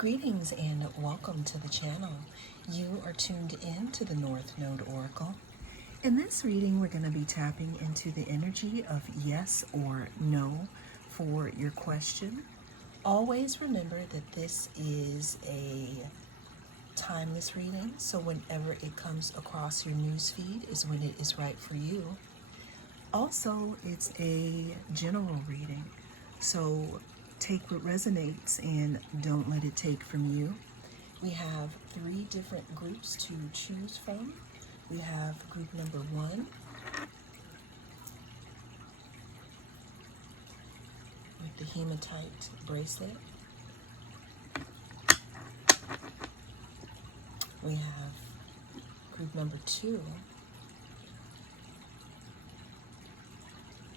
Greetings and welcome to the channel. You are tuned in to the North Node Oracle. In this reading, we're going to be tapping into the energy of yes or no for your question. Always remember that this is a timeless reading, so whenever it comes across your news feed is when it is right for you. Also, it's a general reading, so take what resonates and don't let it take from you. We have 3 different groups to choose from. We have group number 1, with the hematite bracelet. We have group number 2,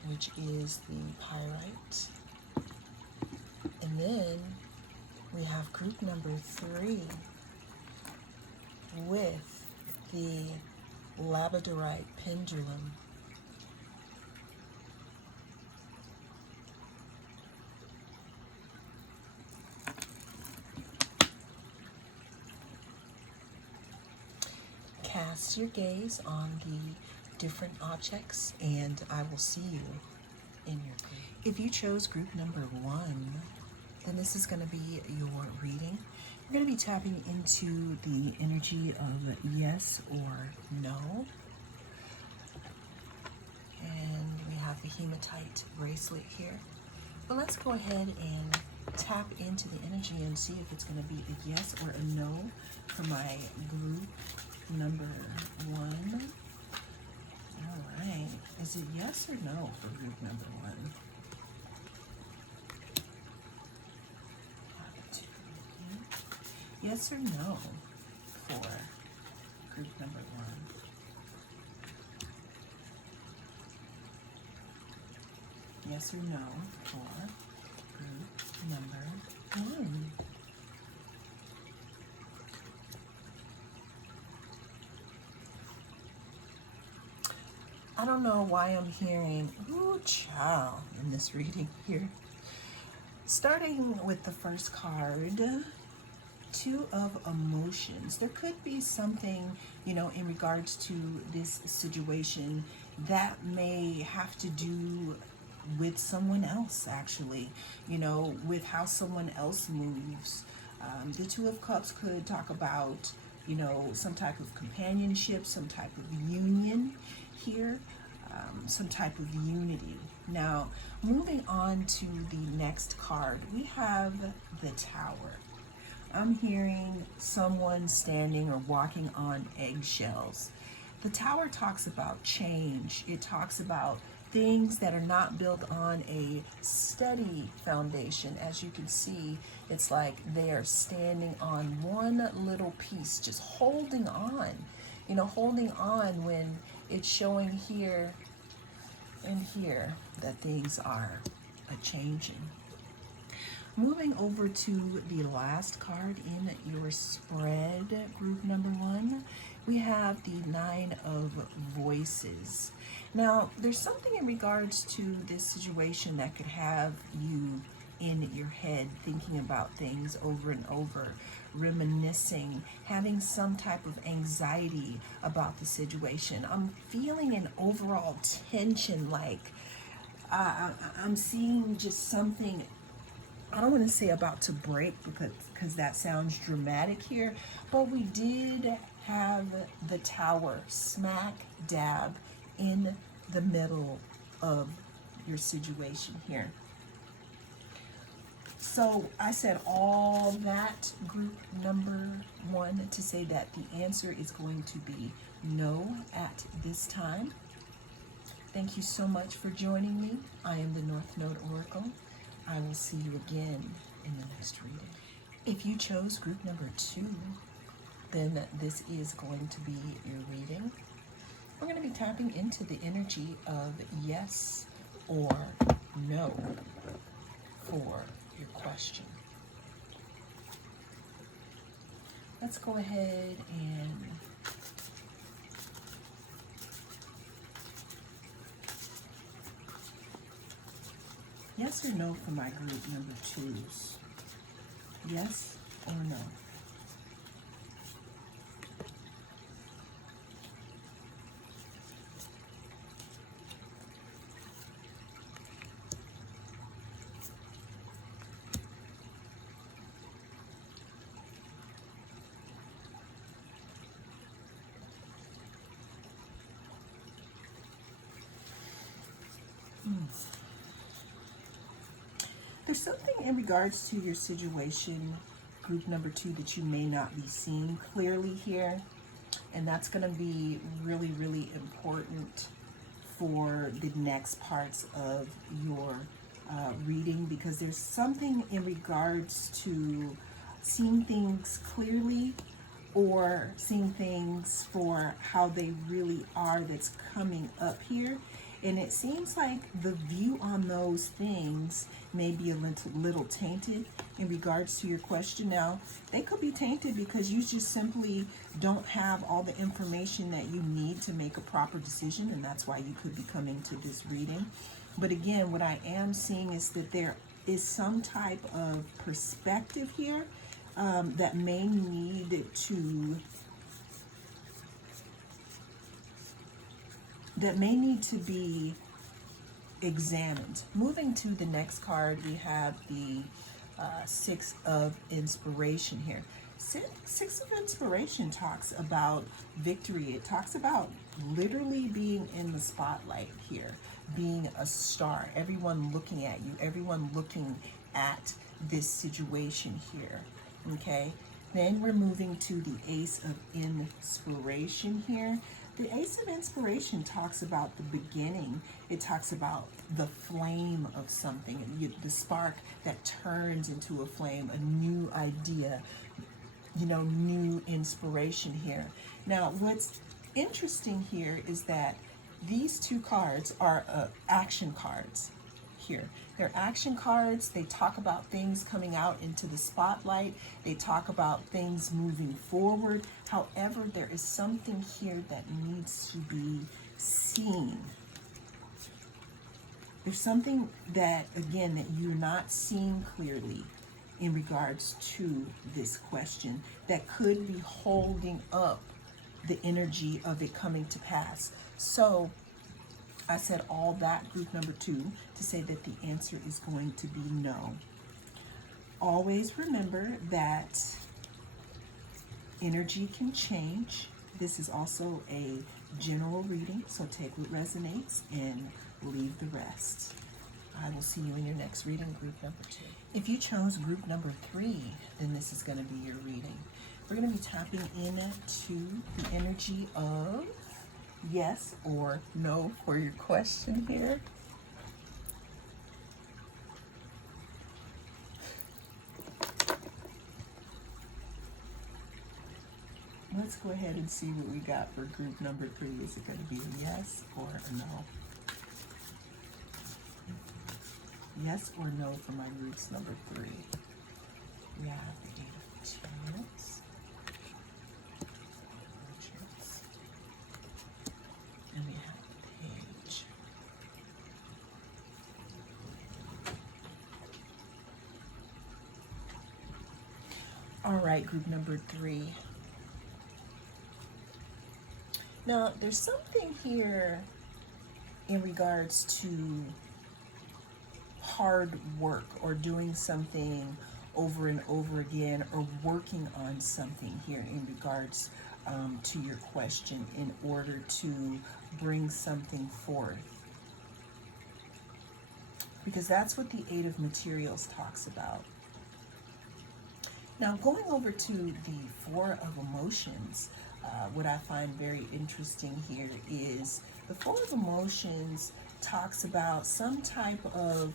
which is the pyrite. And then we have group number 3 with the labradorite pendulum. Cast your gaze on the different objects and I will see you in your group. If you chose group number 1, then this is going to be your reading. We're going to be tapping into the energy of yes or no. And we have the hematite bracelet here. But let's go ahead and tap into the energy and see if it's going to be a yes or a no for my group number 1. All right. Is it yes or no for group number 1? Yes or no for group number 1? Yes or no for group number 1? I don't know why I'm hearing, ooh, child, in this reading here. Starting with the first card, 2 of emotions. There could be something, in regards to this situation that may have to do with someone else, actually, with how someone else moves. The 2 of Cups could talk about, some type of companionship, some type of union here, some type of unity. Now, moving on to the next card, we have the Tower. I'm hearing someone standing or walking on eggshells. The Tower talks about change. It talks about things that are not built on a steady foundation. As you can see, it's like they are standing on one little piece, just holding on. Holding on when it's showing here and here that things are a-changing. Moving over to the last card in your spread, group number 1, we have the 9 of Voices. Now, there's something in regards to this situation that could have you in your head thinking about things over and over, reminiscing, having some type of anxiety about the situation. I'm feeling an overall tension, like I'm seeing just something, I don't want to say about to break because that sounds dramatic here, but we did have the Tower smack dab in the middle of your situation here. So I said all that, group number 1, to say that the answer is going to be no at this time. Thank you so much for joining me. I am the North Node Oracle. I will see you again in the next reading. If you chose group number 2, then this is going to be your reading. We're going to be tapping into the energy of yes or no for your question. Let's go ahead and yes or no for my group number 2s. Yes or no? There's something in regards to your situation, group number 2, that you may not be seeing clearly here. And that's going to be really, really important for the next parts of your reading, because there's something in regards to seeing things clearly or seeing things for how they really are that's coming up here. And it seems like the view on those things may be a little tainted in regards to your question. Now, they could be tainted because you just simply don't have all the information that you need to make a proper decision, and that's why you could be coming to this reading. But again, what I am seeing is that there is some type of perspective here that may need to be examined. Moving to the next card, we have the Six of Inspiration here. Six of Inspiration talks about victory. It talks about literally being in the spotlight here, being a star, everyone looking at you, everyone looking at this situation here. Okay, then we're moving to the Ace of Inspiration here. The Ace of Inspiration talks about the beginning. It talks about the flame of something, the spark that turns into a flame, a new idea, new inspiration here. Now, what's interesting here is that these two cards are action cards here. They're action cards. They talk about things coming out into the spotlight. They talk about things moving forward. However, there is something here that needs to be seen. There's something that, again, that you're not seeing clearly in regards to this question that could be holding up the energy of it coming to pass. So I said all that, group number 2, to say that the answer is going to be no. Always remember that energy can change. This is also a general reading, so take what resonates and leave the rest. I will see you in your next reading, group number 2. If you chose group number 3, then this is going to be your reading. We're going to be tapping into the energy of yes or no for your question here. Let's go ahead and see what we got for group number 3. Is it going to be a yes or a no? Yes or no for my groups number 3. We have the 8 of Chariots. And we have the Page. All right, group number 3. Now, there's something here in regards to hard work or doing something over and over again, or working on something here in regards to your question in order to bring something forth. Because that's what the 8 of Materials talks about. Now, going over to the 4 of Emotions, what I find very interesting here is the 4 of Emotions talks about some type of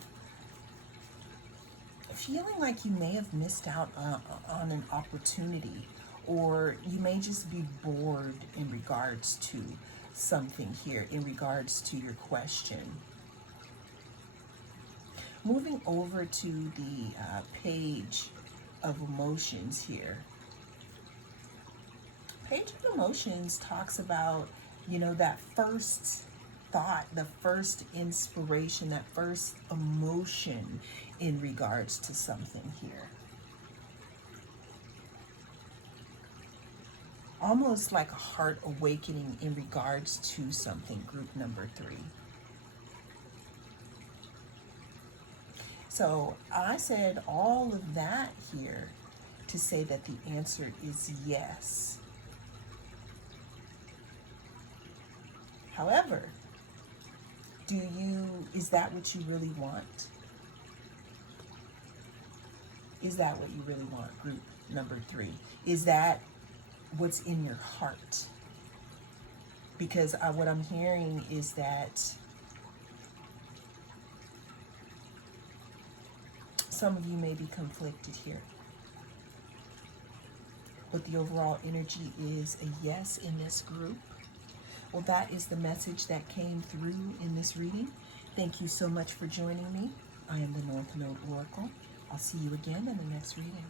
feeling like you may have missed out on an opportunity, or you may just be bored in regards to something here, in regards to your question. Moving over to the Page of Emotions here. Page of Emotions talks about, that first thought, the first inspiration, that first emotion in regards to something here. almost like a heart awakening in regards to something, group number 3. So I said all of that here to say that the answer is yes. However, is that what you really want? Is that what you really want, group number 3? Is that what's in your heart? Because what I'm hearing is that some of you may be conflicted here. But the overall energy is a yes in this group. Well, that is the message that came through in this reading. Thank you so much for joining me. I am the North Node Oracle. I'll see you again in the next reading.